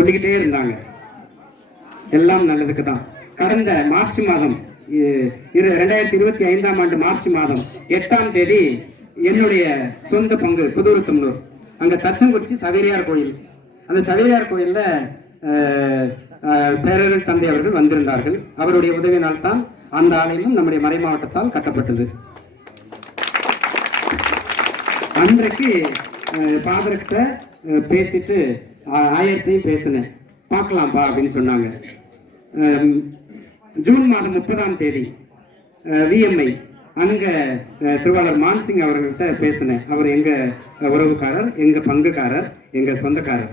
சொல்லிக்கிட்டே இருந்தாங்க. எல்லாம் நல்லதுக்கு தான். கடந்த மார்ச் மாதம் 2025ஆம் ஆண்டு மார்ச் மாதம் 8ஆம் தேதி என்னுடைய சொந்த பங்கு புதூருத்தம்னூர், அங்க தச்சங்குறிச்சி சவேரியார் கோயில், அந்த சவேரியார் கோயில்ல பேரறிஞர் தந்தை அவர்கள் வந்திருந்தார்கள். அவருடைய உதவியினால் தான் அந்த ஆலயமும் நம்முடைய மறை மாவட்டத்தால் கட்டப்பட்டது. அன்றைக்கு பாதர்கிட்ட பேசிட்டு ஆயிரத்தையும் பேசினேன், பார்க்கலாம்ப்பா அப்படின்னு சொன்னாங்க. ஜூன் மாதம் 30ஆம் தேதி விஎம்ஐ அங்க திருவாளர் மான்சிங் அவர்கள்ட்ட பேசினேன். அவர் எங்க உறவுக்காரர், எங்க பங்குக்காரர், எங்க சொந்தக்காரர்.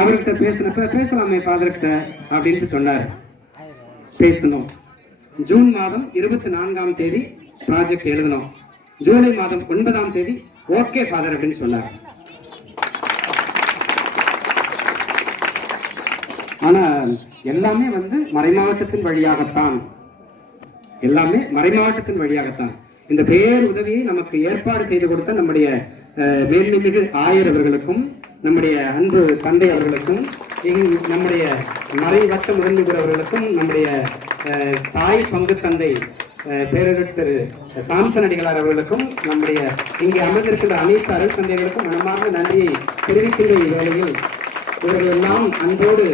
அவர்கிட்ட பேசினப்ப பேசலாமே ஃபாதர்கிட்ட அப்படின்ட்டு சொன்னார். பேசணும். ஜூன் மாதம் 24ஆம் தேதி ப்ராஜெக்ட் எழுதணும். ஜூலை மாதம் 9ஆம் தேதி ஓகே ஃபாதர் அப்படின்னு சொன்னார். ஆனா எல்லாமே மறைமாவட்டத்தின் வழியாகத்தான், எல்லாமே மறைமாவட்டத்தின் வழியாகத்தான். இந்த பேர் உதவியை நமக்கு ஏற்பாடு செய்து கொடுத்த நம்முடைய மேன்மிகு ஆயர் அவர்களுக்கும், நம்முடைய அன்பு தந்தை அவர்களுக்கும், நம்முடைய மறைவட்ட முதன்மைபுர அவர்களுக்கும், நம்முடைய தாய் பங்கு தந்தை பேரறிஞர் திரு சாம்சன் அடிகளார் அவர்களுக்கும், நம்முடைய இங்கே அமர்ந்திருக்கின்ற அனைத்து அருள் தந்தைகளுக்கும் மனமார்ந்த நன்றியை தெரிவிக்கின்ற இவ்வேளையில் இவர்கள் எல்லாம் அன்போடு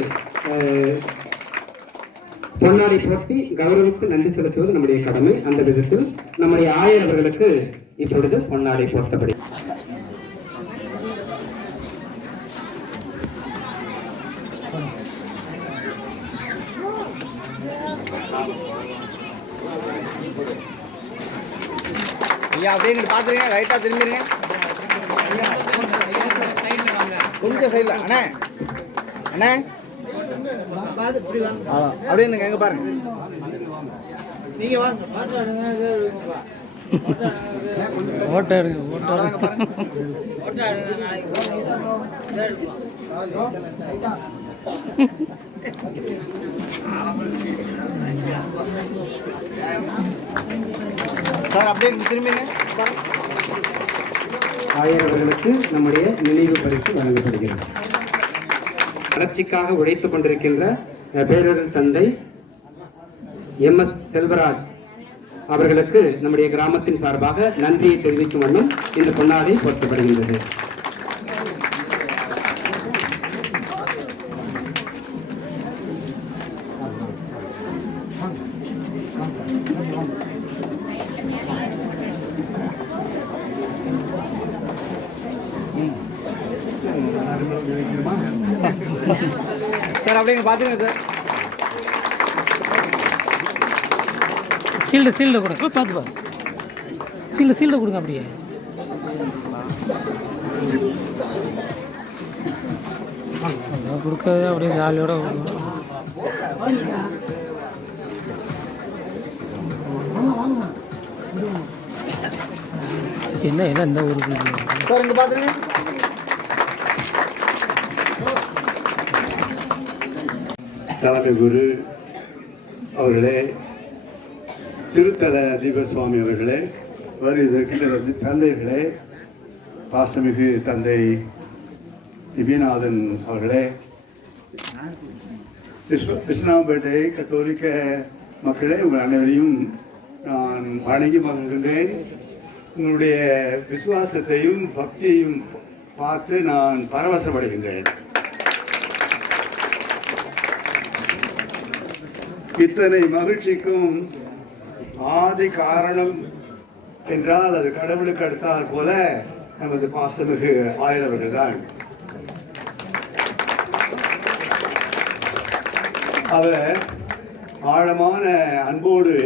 பொன்னாடை போட்டி கௌரவித்து நன்றி செலுத்துவது நம்முடைய கடமை. அந்த விதத்தில் நம்முடைய ஆயர் அவர்களுக்கு இப்பொழுது பொன்னாடை போர்த்தபடி அப்படியே பாத்துருங்க. ரைட்டா திரும்பிடுங்க, கொஞ்சம் சைட்ல. அண்ணே அண்ணே அப்படியே எங்க பாருங்க, நீங்க வாங்க. ஓட்ட சார் அப்படியே திரும்பிங்க. ஆயர் அவர்களுக்கு நம்முடைய நினைவு பரிசு வழங்கப்படுகிறது. வளர்ச்சிக்காக உழைத்துக் கொண்டிருக்கின்ற பேரறிஞர் தந்தை MS செல்வராஜ் அவர்களுக்கு நம்முடைய கிராமத்தின் சார்பாக நன்றியை தெரிவிக்கும் வண்ணம் இந்த பொன்னாடை போர்த்தப்படுகின்றது. சார் அப்படியே பாத்துங்க சார். சீல்டு கொடுங்க, பார்த்து பாரு. சீல்டு கொடுங்க. அப்படியே கொடுக்க அப்படியே ஜாலியோட என்ன எந்த ஊருக்கு சார் இங்க பாத்துருங்க. தலைமை குரு அவர்களே, திருத்தல தீபசுவாமி அவர்களே, வருகின்ற தந்தைகளே, பாசமிகு தந்தை திவ்யநாதன் அவர்களே, விஸ்வநாபேட்டை கத்தோலிக்க மக்களே, உங்கள் அனைவரையும் நான் வணங்கி மகிழ்கின்றேன். உங்களுடைய விசுவாசத்தையும் பக்தியையும் பார்த்து நான் பரவசமடைகின்றேன். இத்தனை மகிழ்ச்சிக்கும் ஆதி காரணம் என்றால் அது கடவுளுக்கு அடுத்தாற் போல நமது பாசமிகு ஆயரவர்கள் தான். அவர் ஆழமான அன்போடு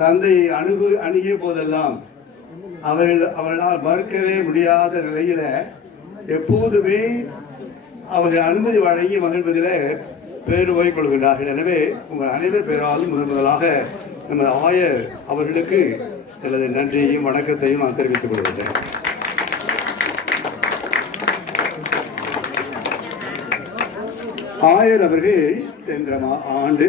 தந்தை அணுகிய போதெல்லாம் அவர்களால் மறுக்கவே முடியாத நிலையில எப்போதுமே அவர்கள் அனுமதி வழங்கி மகிழ்வதில் பேருவை கொள்கிறார்கள். எனவே உங்கள் அனைவர் பேராலும் முதலாக நமது ஆயர் அவர்களுக்கு எனது நன்றியையும் வணக்கத்தையும் நான் தெரிவித்துக் கொள்கிறேன். ஆயர் அவர்கள் சென்ற ஆண்டு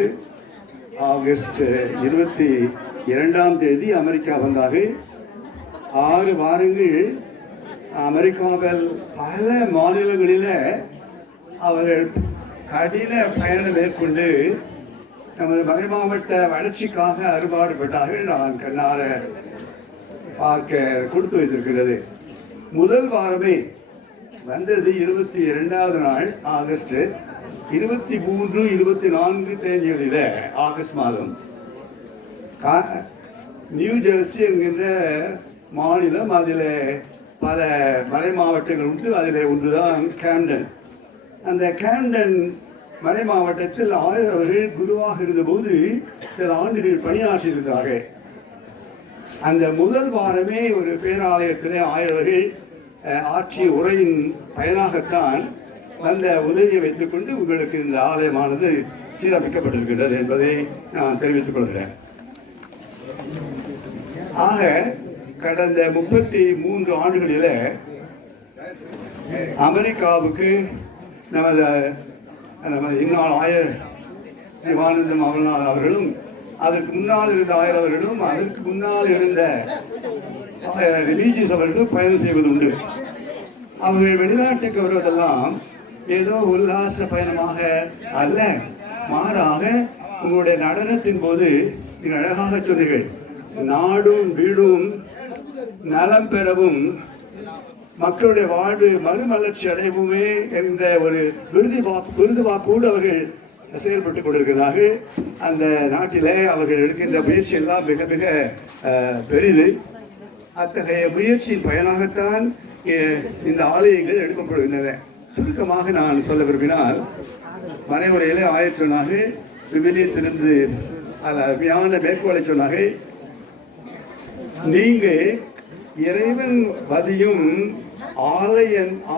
ஆகஸ்ட் 22ஆம் தேதி அமெரிக்கா வந்தார்கள். 6 வாரங்கள் அமெரிக்காவில் பல மாநிலங்களில் அவர்கள் கடின பயணம் மேற்கொண்டு நமது மறை மாவட்ட வளர்ச்சிக்காக அறுபாடுபட்டார்கள். நான் கண்ணார பார்க்க கொடுத்து வைத்திருக்கிறது. முதல் வாரமே வந்தது 22வது நாள் ஆகஸ்ட் 23, 24 தேதிகளில் ஆகஸ்ட் மாதம் நியூ ஜெர்சி என்கின்ற மாநிலம், அதில் பல மறை மாவட்டங்கள் உண்டு. அதில் ஒன்றுதான் கேம்டன். அந்த கேம்டன் மறை மாவட்டத்தில் ஆயர் அவர்கள் குருவாக இருந்தபோது சில ஆண்டுகள் பணியாற்றியிருந்தார்கள். அந்த முதல் வாரமே ஒரு பேராலயத்தில் ஆயர்கள் ஆற்றிய உரையின் பயனாகத்தான் அந்த உதவியை வைத்துக் கொண்டு உங்களுக்கு இந்த ஆலயமானது சீரமைக்கப்பட்டிருக்கிறது என்பதை நான் தெரிவித்துக் கொள்கிறேன். ஆக கடந்த 33 ஆண்டுகளில் அமெரிக்காவுக்கு நமது இந்நாள் ஆயர் சிவானந்தம் அமல்நாத் அவர்களும், அதற்கு முன்னால் இருந்த ஆயர் அவர்களும், அதற்கு முன்னால் இருந்த ரிலீஜியஸ் அவர்களும் பயணம் செய்வது உண்டு. அவர்கள் வெளிநாட்டுக்கு வருவதெல்லாம் ஏதோ உல்லாச பயணமாக அல்ல, மாறாக உங்களுடைய நடனத்தின் போது நீங்கள் அழகாக சொன்னீர்கள், நாடும் வீடும் நலம் பெறவும் மக்களுடைய வாழ்வு மறுமலர்ச்சி அடையவுமே என்ற ஒரு விருது வாக்கோடு அவர்கள் செயல்பட்டுக் கொண்டிருக்கிறார்கள். அந்த நாட்டிலே அவர்கள் எடுக்கின்ற முயற்சி எல்லாம் மிக மிக பெரிது. அத்தகைய முயற்சியின் பயனாகத்தான் இந்த ஆலயங்கள் எடுக்கப்படுகின்றன. சுருக்கமாக நான் சொல்ல விரும்பினால், மறைமுறையிலே ஆயர் சொன்னார்கள், விவிலியத்திலிருந்து அருமையான மேற்கோளை சொன்னார்கள், நீங்கள் இறைவன் பதியும்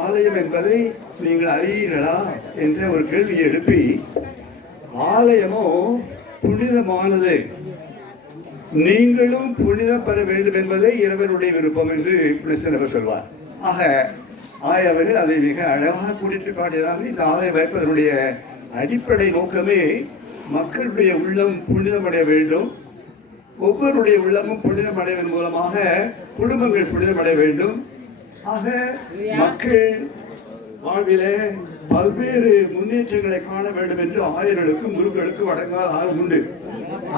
ஆலயம் என்பதை நீங்கள் அறியீர்களா என்ற ஒரு கேள்வியை எழுப்பி, ஆலயமோ புனிதமானது, நீங்களும் புனிதம் பெற வேண்டும் என்பதை இறைவனுடைய விருப்பம் என்று புனிதர் சொல்வார். ஆக ஆயவர்கள் அதை மிக அழகாக கூட்டிட்டு காட்டியதாக இந்த ஆலயம் வைப்பதனுடைய அடிப்படை நோக்கமே மக்களுடைய உள்ளம் புனிதமடைய வேண்டும், ஒவ்வொருடைய உள்ளமும் புனிதம் அடைவதன் மூலமாக குடும்பங்கள் புனிதமடைய வேண்டும். ஆக மக்கள் வாழ்விலே பல்வேறு முன்னேற்றங்களை காண வேண்டும் என்று ஆயர்களுக்கும் குருக்களுக்கும் அடங்காத ஆர்வம் உண்டு.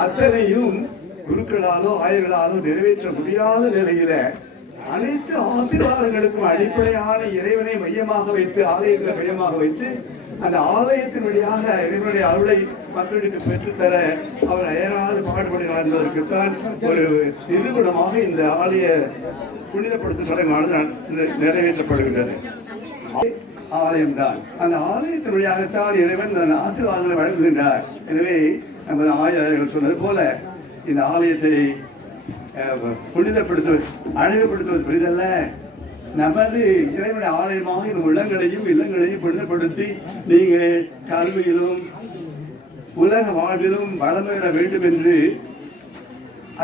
அத்தனையும் குருக்களாலோ ஆயர்களாலோ நிறைவேற்ற முடியாத நிலையில அனைத்து ஆசீர்வாதங்களுக்கும் அடிப்படையான இறைவனை மையமாக வைத்து, ஆலயங்களை மையமாக வைத்து, அந்த ஆலயத்தின் வழியாக இறைவனுடைய அருளை மக்களுக்கு பெற்றுத்தர அவர் அயராது பாடுபடுகிறார் என்பதற்குத்தான் ஒரு நிரூபணமாக இந்த ஆலய புனிதப்படுத்தும் சடங்கானது நிறைவேற்றப்படுகின்றது. ஆலயம்தான், அந்த ஆலயத்தின் வழியாகத்தான் இறைவன் அந்த ஆசீர்வாதங்களை வழங்குகின்றார். எனவே நமது ஆயர்கள் சொன்னது போல இந்த ஆலயத்தை புனிதப்படுத்துவது, அழகுபடுத்துவது பெரிதல்ல, நமது இறைவனுடைய ஆலயமாக இந்த உள்ளங்களையும் இல்லங்களையும் புனிதப்படுத்தி நீங்கள் கல்வியிலும் உலக வாழ்விலும் வளம் பெற வேண்டும் என்று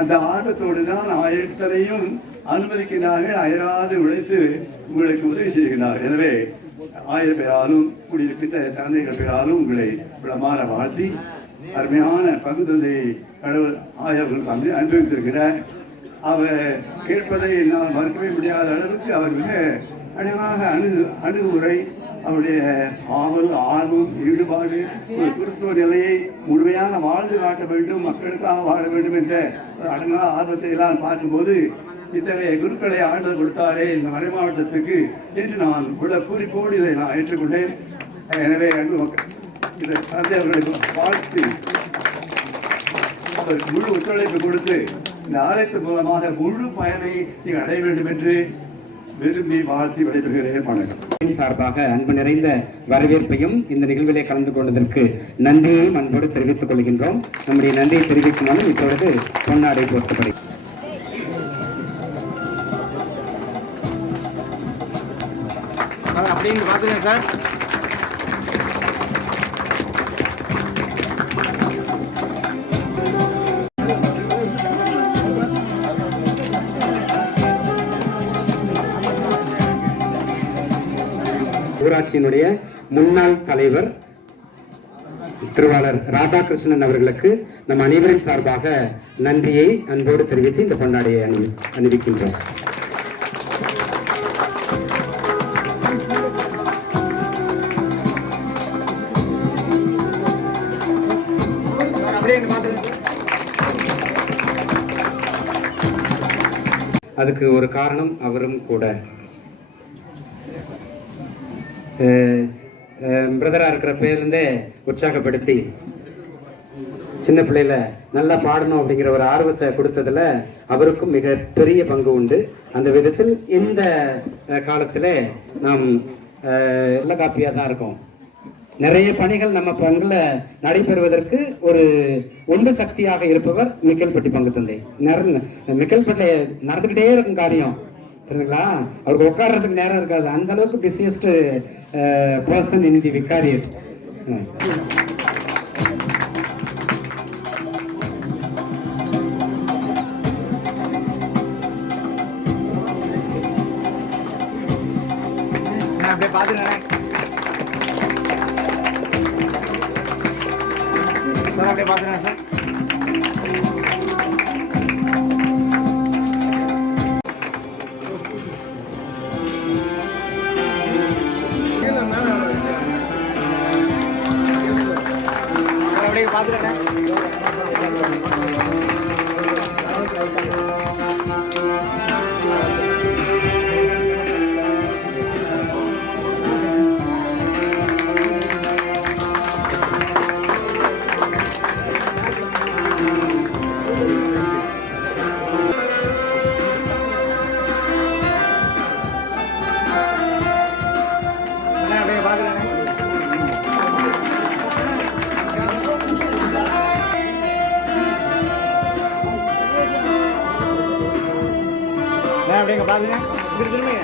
அந்த ஆர்வத்தோடு தான் ஆயத்தனையும் அனுமதிக்கிறார்கள். அயராது உழைத்து உங்களுக்கு உதவி செய்கிறார்கள். எனவே ஆயிரம் பேராலும் கூடியிருக்கின்ற தந்தைகள் பேராலும் உங்களை விளமான வாழ்த்தி, அருமையான பகுதந்தை கடவுள் ஆயவர்களுக்கு அனுபவித்திருக்கிறார். அவர் கேட்பதை என்னால் மறுக்கவே முடியாத அளவுக்கு அவர் மிக அழகாக அணுகுமுறை, அவருடைய ஆவல், ஆர்வம், ஈடுபாடு, ஒரு குருத்துவ நிலையை முழுமையாக வாழ்ந்து காட்ட வேண்டும், மக்களுக்காக வாழ வேண்டும் என்ற ஒரு அடங்காத ஆர்வத்தை எல்லாம் பார்க்கும்போது, இத்தகைய குருக்களை ஆழ்ந்து கொடுத்தாரே இந்த மறை மாவட்டத்துக்கு என்று நான் உள்ள குறிப்போடு இதை நான் ஏற்றுக்கொண்டேன். எனவே அன்பு மக்கள், இதை தந்தை அவர்களுக்கு வாழ்த்து அவர் முழு ஒத்துழைப்பு கொடுத்து இந்த ஆலயத்தின் மூலமாக முழு பயனை நீங்கள் அடைய வேண்டும் என்று விரும்பி வாழ்த்தி விடைபெறுகிறேன். வணக்கம். சார்பாக அன்பு நிறைந்த வரவேற்பையும் இந்த நிகழ்விலே கலந்து கொண்டதற்கு நன்றியையும் அன்போடு தெரிவித்துக் கொள்கின்றோம். நம்முடைய நன்றியை தெரிவிக்கும் மூலம் இப்பொழுது பொன்னாடை போர்த்தப்படும். அப்படின்னு பாத்துங்க சார். ஊராட்சியினுடைய முன்னாள் தலைவர் திருவாளர் ராதாகிருஷ்ணன் அவர்களுக்கு நம் அனைவரின் சார்பாக நன்றியை அன்போடு தெரிவித்து இந்த பொன்னாடையை அணிவிக்கின்றோம். அதுக்கு ஒரு காரணம் அவரும் கூட. பிரதராக இருக்கிற பேர்லேருந்தே உற்சாகப்படுத்தி சின்ன பிள்ளையில நல்லா பாடணும் அப்படிங்கிற ஒரு ஆர்வத்தை கொடுத்ததுல அவருக்கும் மிக பெரிய பங்கு உண்டு. அந்த விதத்தில் இந்த காலத்தில் நாம் நல்ல காப்பியாக தான் இருக்கோம். நிறைய பணிகள் நம்ம பங்குல நடைபெறுவதற்கு ஒரு ஒன்று சக்தியாக இருப்பவர் மிக்கேல்பட்டி பங்கு தந்தை. மிக்கேல்பட்டியில் நடந்துக்கிட்டே இருக்கும் காரியம், சரிங்களா? அவருக்கு உட்கார்றதுக்கு நேரம் இருக்காது, அந்த அளவுக்கு பிஸியஸ்ட் பர்சன் இன் தி விகாரியேட். அப்படியே பார்த்துக்கண்ணே சார், அப்படியே பார்த்துக்கண்ணே சார். அப்படியே பார்த்துக்கண்ணே. அப்படியே பாருங்க, திரும்பிங்க.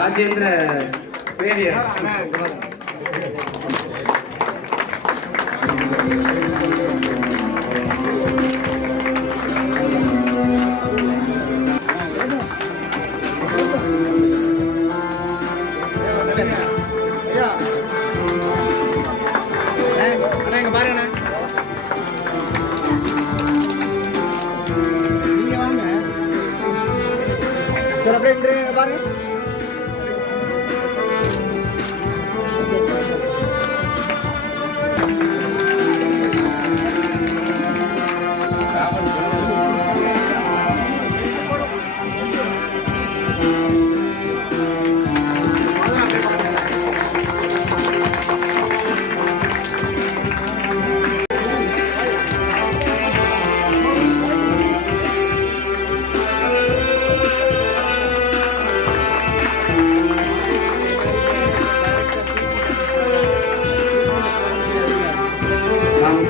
ராஜேந்திர சேவியர் பாருங்க, நீங்க வாங்க சார். அப்படியே பாருங்க.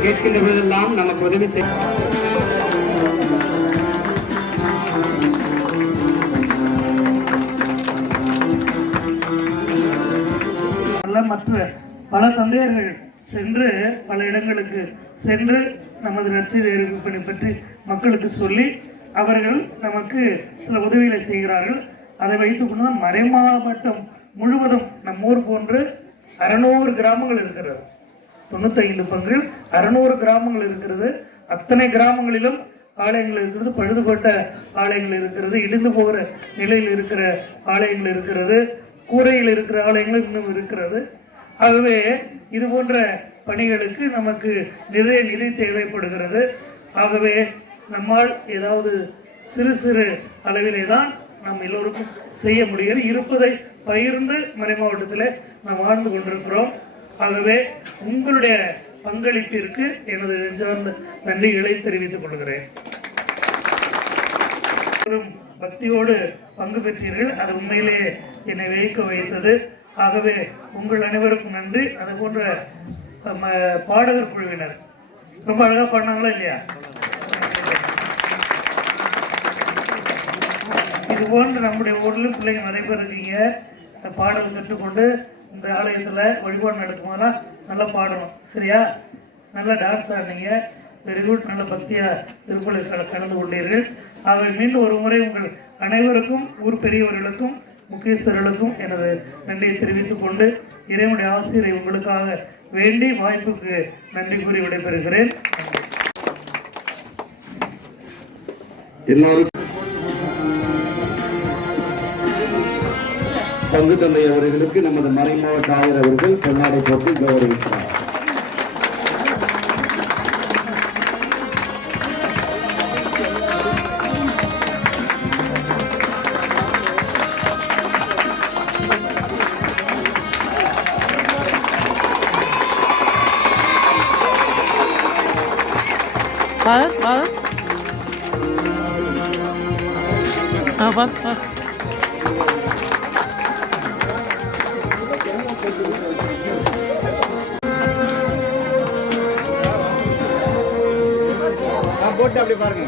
கேட்கின்ற போதெல்லாம் நமக்கு உதவி செய்ய மற்ற பல தந்தையர்கள் சென்று பல இடங்களுக்கு சென்று நமது நற்செய்தி அறிவிப்பை பற்றி மக்களுக்கு சொல்லி அவர்கள் நமக்கு சில உதவிகளை செய்கிறார்கள். அதை வைத்துக் கொண்டு தான் மறைமாவட்டம் முழுவதும் நம்மூர் போன்று 600 கிராமங்கள் இருக்கிறது. 95 பங்கில் 600 கிராமங்கள் இருக்கிறது. அத்தனை கிராமங்களிலும் ஆலயங்கள் இருக்கிறது, பழுதுபட்ட ஆலயங்கள் இருக்கிறது, இடிந்து போகிற நிலையில் இருக்கிற ஆலயங்கள் இருக்கிறது, கூரையில் இருக்கிற ஆலயங்கள் இன்னும் இருக்கிறது. ஆகவே இது போன்ற பணிகளுக்கு நமக்கு நிறைய நிதி தேவைப்படுகிறது. ஆகவே நம்மால் ஏதாவது சிறு சிறு அளவிலே தான் நாம் எல்லோருக்கும் செய்ய முடிகிறது. இருப்பதை பகிர்ந்து மறை மாவட்டத்தில் நாம் வாழ்ந்து கொண்டிருக்கிறோம். ஆகவே உங்களுடைய பங்களிப்பிற்கு எனது நெஞ்சார்ந்த நன்றிகளை தெரிவித்துக் கொள்கிறேன். பக்தியோடு பங்கு பெற்றீர்கள், அது உண்மையிலேயே என்னை வியக்க வைத்தது. ஆகவே உங்கள் அனைவருக்கும் நன்றி. அது போன்ற பாடகர் குழுவினர் ரொம்ப அழகா பாடினாங்களா இல்லையா? இது போன்று நம்முடைய ஊரில் பிள்ளைங்க நிறைய பேர் இருக்கீங்க. இந்த பாடல் கற்றுக்கொண்டு இந்த ஆலயத்தில் வழிபாடு நடக்கும்போதெல்லாம் நல்லா பாடணும். சரியா? நல்லா டான்ஸ் ஆடினீங்க. Very good. நல்ல பக்தியாக திருப்பலில் கலந்து கொண்டீர்கள். ஆகவே மீண்டும் ஒரு முறை உங்கள் அனைவருக்கும், ஊர் பெரியவர்களுக்கும், முக்கியஸ்தர்களுக்கும் எனது நன்றியை தெரிவித்துக் கொண்டு இறைவனுடைய ஆசிரியரை உங்களுக்காக வேண்டி வாய்ப்புக்கு நன்றி கூறி விடைபெறுகிறேன். எல்லாரும் பங்கு தந்தை அவர்களுக்கு நமது மறைமாவட்ட ஆயர் அவர்கள் பொன்னாடை போட்டு கௌரவிக்கிறார். Father, Father. Father. போட்டு அப்படி பாருங்க.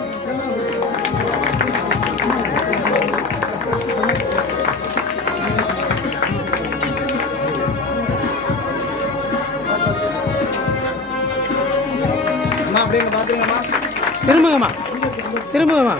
அம்மா அப்படிங்க பாத்துருங்கம்மா. திரும்புங்கம்மா, திரும்புங்கம்மா.